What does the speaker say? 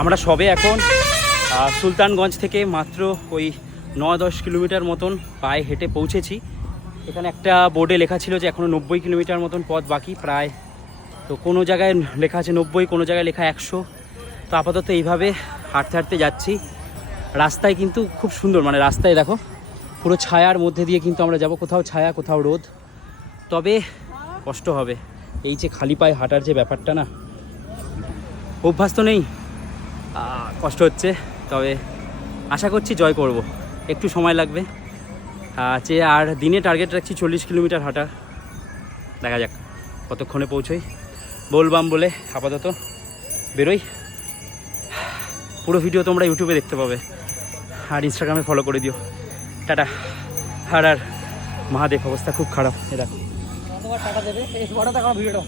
আমরা সবে এখন সুলতানগঞ্জ থেকে মাত্র ওই 9-10 কিলোমিটার মতন পায়ে হেঁটে পৌঁছেছি। এখানে একটা বোর্ডে লেখা ছিল যে এখনও 90 কিলোমিটার মতন পথ বাকি প্রায়। তো কোনো জায়গায় লেখা আছে 90, কোনো জায়গায় লেখা 100। তো আপাতত এইভাবে হাঁটতে হাঁটতে যাচ্ছি। রাস্তায় কিন্তু খুব সুন্দর, মানে রাস্তায় দেখো পুরো ছায়ার মধ্যে দিয়ে কিন্তু আমরা যাব, কোথাও ছায়া কোথাও রোদ। তবে কষ্ট হবে, এই যে খালি পায়ে হাঁটার যে ব্যাপারটা না, অভ্যাস তো নেই, কষ্ট হচ্ছে। তবে আশা করছি জয় করব, একটু সময় লাগবে। আর দিনে টার্গেট রাখছি 40 কিলোমিটার হাঁটার। দেখা যাক কতক্ষণে পৌঁছোই। বলবাম বলে আপাতত বেরোই। পুরো ভিডিও তোমরা ইউটিউবে দেখতে পাবে আর ইনস্টাগ্রামে ফলো করে দিও। টাটা। আর মহাদেব অবস্থা খুব খারাপ, এ দেখো টাটা দেবে ভিডিওটা।